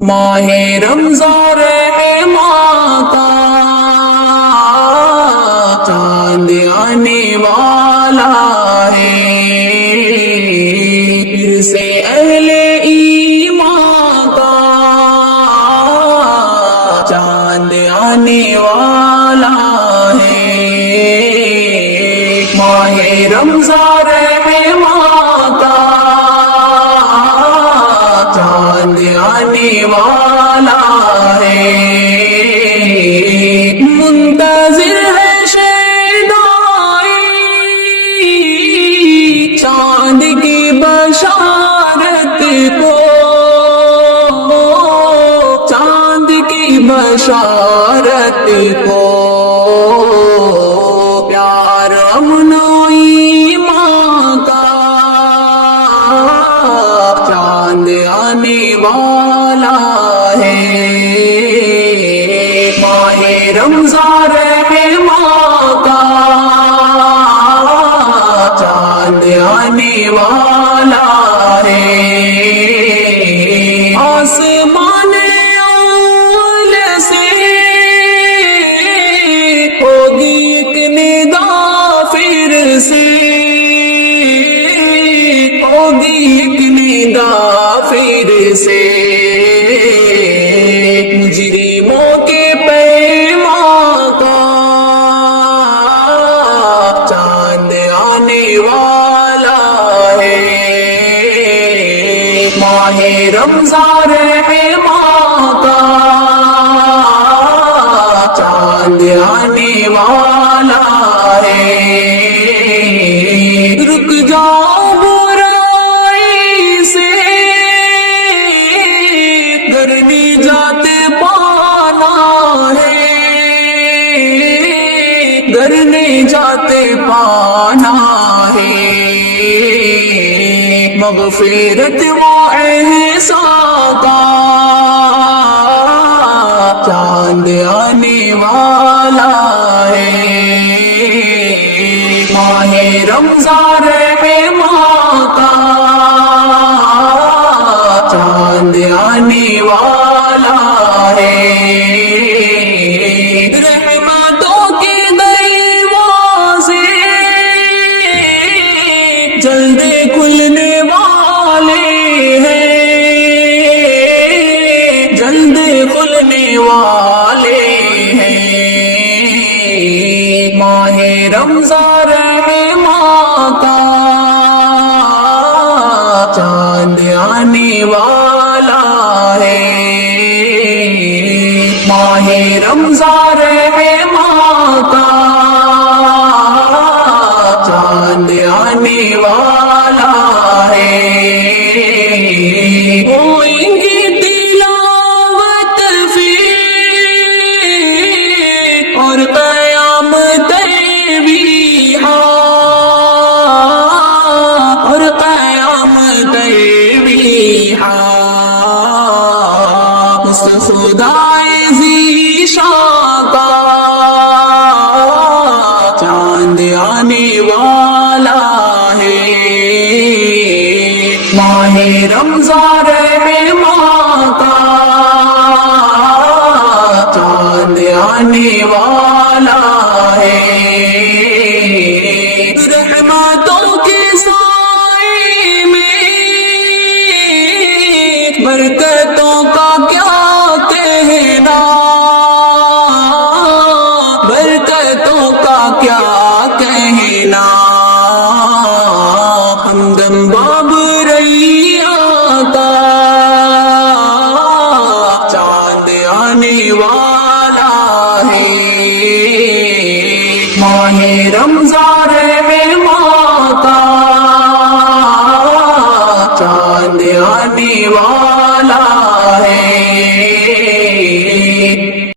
ماہ رمضان رحماں کا چاند آنے والا ہے، پھر سے اہل ایمان کا چاند آنے والا ہے۔ ماہ رمضان رحماں کا چاند آنے والا ہے، منتظر ہے شیدائی چاند کی بشارت کو، چاند کی بشارت کو، پیار امن و ایمان کا چاند آنے والا ہے۔ ماہ رمضان رحماں کا چاند آنے والا ہے، آسمان اول سے ہوگی ایک ندا، پھر سے ہوگی ایک ندا، پھر سے مجرموں کے پیمان کا چاند آنے والا ہے۔ ماہ رمضان رحماں کا چاند آنے والا ہے، رک جاؤ برائی سے گر نجات پانا ہے، گر نجات پانا ہے، مغفرت و احسان کا چاند آنے والا ہے۔ ماہ رمضان رحماں کا چاند آنے والا ہے، رحمتوں کے دروازے جلد کھلنے والے ہیں، جلد کھلنے والے ہیں۔ ماہ رمضان رحماں کا چاند آنے والا ہے، ماہ رمضان رحماں کا چاند آنے والا ہے، ہوئیں گی تلاوت پھر اور قیامت بھی ہاں، اور قیامت بھی ہاں، اس خدائے ذیشان کا چاند آنے والا ہے۔ ماہ رمضان رحماں کا چاند آنے والا ہے، رحمتوں کے سائے میں برکتوں کا کیا کہنا، برکتوں کا کیا کہنا، ہمدم